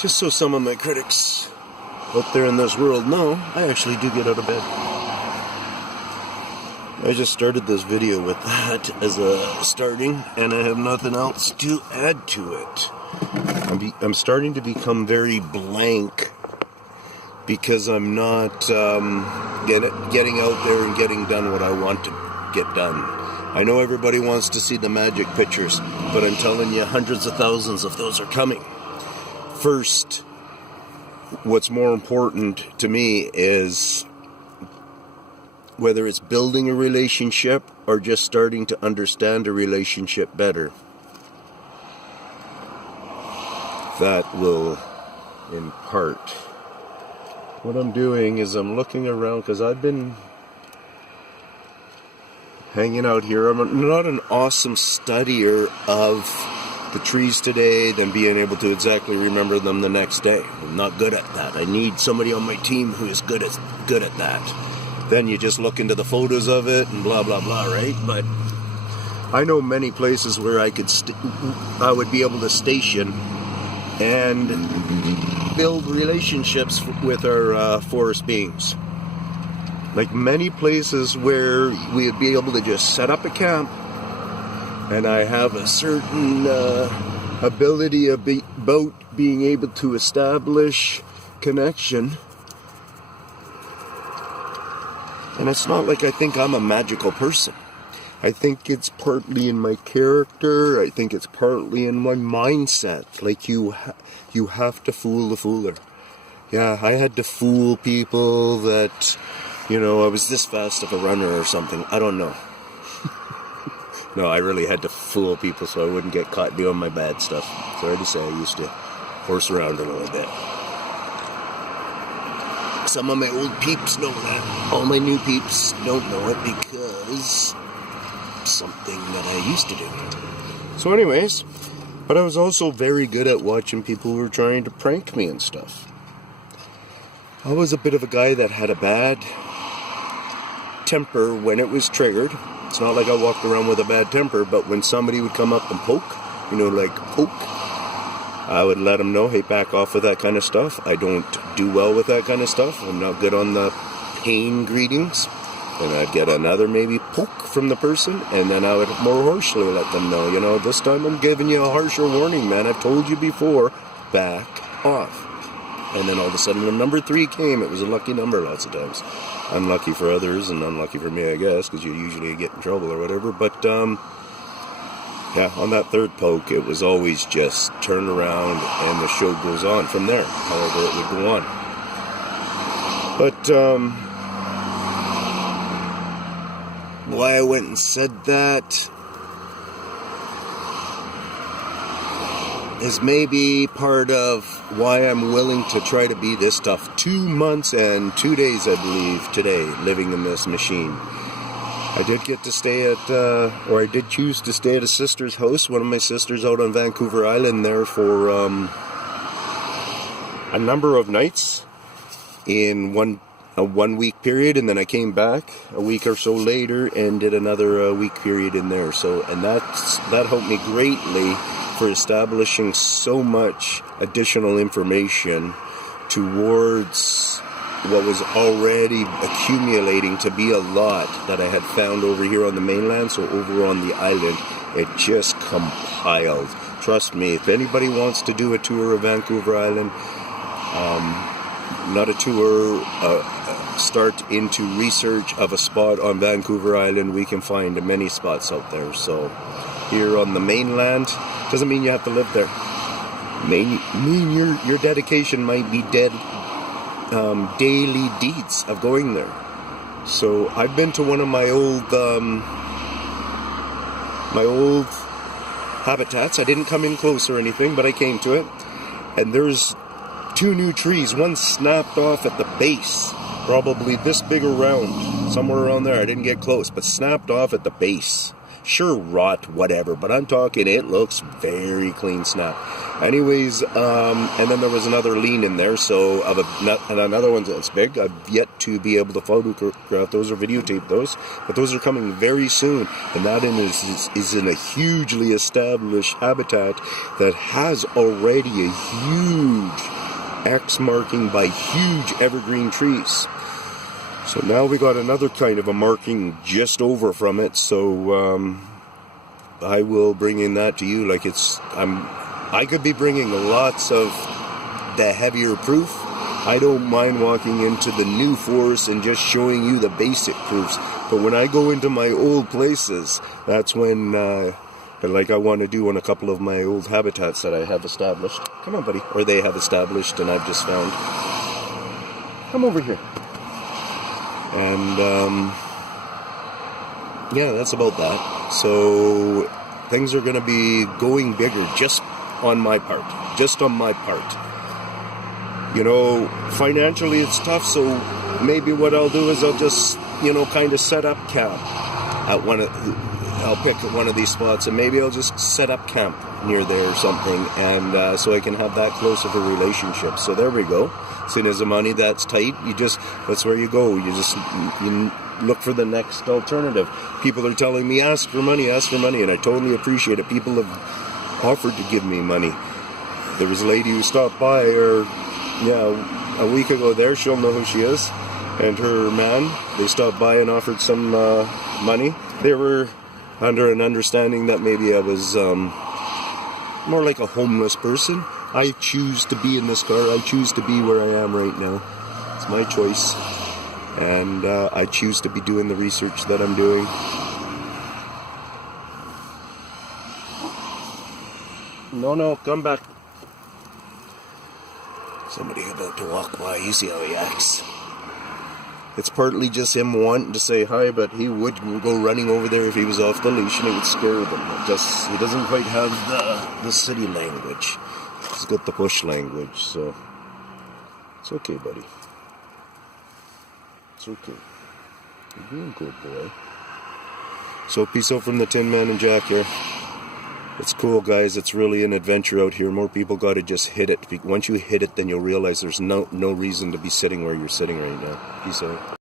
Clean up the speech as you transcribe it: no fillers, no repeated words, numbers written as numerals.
Just so some of my critics out there in this world know, I actually do get out of bed. I just started this video with that as a starting, and I have nothing else to add to it. I'm starting to become very blank because I'm not getting out there and getting done what I want to get done. I know everybody wants to see the magic pictures, but I'm telling you, hundreds of thousands of those are coming. First, what's more important to me is whether it's building a relationship or just starting to understand a relationship better. That will impart. What I'm doing is I'm looking around because I've been hanging out here. I'm not an awesome studier of the trees today than being able to exactly remember them the next day. I'm not good at that. I need somebody on my team who is good at that. Then you just look into the photos of it and blah blah blah, right? But I know many places where I would be able to station and build relationships with our forest beings. Like many places where we would be able to just set up a camp, and I have a certain ability about being able to establish connection. And it's not like I think I'm a magical person. I think it's partly in my character. I think it's partly in my mindset. Like you have to fool the fooler. Yeah, I had to fool people that, I was this fast of a runner or something. I don't know. No, I really had to fool people so I wouldn't get caught doing my bad stuff. Sorry to say, I used to horse around a little bit. Some of my old peeps know that. All my new peeps don't know it because it's something that I used to do. So anyways, but I was also very good at watching people who were trying to prank me and stuff. I was a bit of a guy that had a bad temper when it was triggered. It's not like I walked around with a bad temper, but when somebody would come up and poke, poke, I would let them know, hey, back off with that kind of stuff. I don't do well with that kind of stuff. I'm not good on the pain greetings. And I'd get another maybe poke from the person, and then I would more harshly let them know, this time I'm giving you a harsher warning, man. I've told you before, back off. And then all of a sudden when number 3 came, it was a lucky number lots of times. Unlucky for others and unlucky for me, I guess, because you usually get in trouble or whatever. But, yeah, on that third poke, it was always just turn around and the show goes on from there, however it would go on. But, why I went and said that is maybe part of why I'm willing to try to be this tough. 2 months and 2 days, I believe, today, living in this machine. I did get to stay I did choose to stay at a sister's house, one of my sisters out on Vancouver Island there for a number of nights in a 1 week period, and then I came back a week or so later and did another week period in there. So, and that helped me greatly for establishing so much additional information towards what was already accumulating to be a lot that I had found over here on the mainland. So over on the island, it just compiled. Trust me, if anybody wants to do a tour of Vancouver Island, not a tour, start into research of a spot on Vancouver Island, we can find many spots out there. So here on the mainland, doesn't mean you have to live there. Mean your dedication might be daily deeds of going there. So I've been to one of my old habitats. I didn't come in close or anything, but I came to it, and there's 2 new trees. One snapped off at the base, probably this big around, somewhere around there. I didn't get close, but snapped off at the base. Sure, rot, whatever, but I'm talking it looks very clean snap. Anyways, and then there was another lean in there, so and another one that's big. I've yet to be able to photograph those or videotape those, but those are coming very soon. And that is in a hugely established habitat that has already a huge X marking by huge evergreen trees. So now we got another kind of a marking just over from it. So I will bring in that to you. Like I could be bringing lots of the heavier proof. I don't mind walking into the new forest and just showing you the basic proofs. But when I go into my old places, that's when, like I want to do on a couple of my old habitats that I have established. Come on, buddy. Or they have established and I've just found. Come over here. And, yeah, that's about that. So things are going to be going bigger just on my part. You know, financially it's tough, so maybe what I'll do is I'll just, you know, kind of set up camp at I'll pick one of these spots and maybe I'll just set up camp near there or something, and so I can have that close of a relationship. So there we go. As soon as the money that's tight, that's where you go. You look for the next alternative. People are telling me, ask for money, and I totally appreciate it. People have offered to give me money. There was a lady who stopped by a week ago there. She'll know who she is. And her man, they stopped by and offered some money. They were under an understanding that maybe I was more like a homeless person. I choose to be in this car. I choose to be where I am right now. It's my choice. And I choose to be doing the research that I'm doing. No, come back. Somebody about to walk by. You see how he acts. It's partly just him wanting to say hi, but he would go running over there if he was off the leash and it would scare them. He doesn't quite have the city language. He's got the bush language, so it's okay, buddy. It's okay. You're doing good, boy. So peace out from the Tin Man and Jack here. It's cool, guys. It's really an adventure out here. More people got to just hit it. Once you hit it, then you'll realize there's no reason to be sitting where you're sitting right now. Peace out.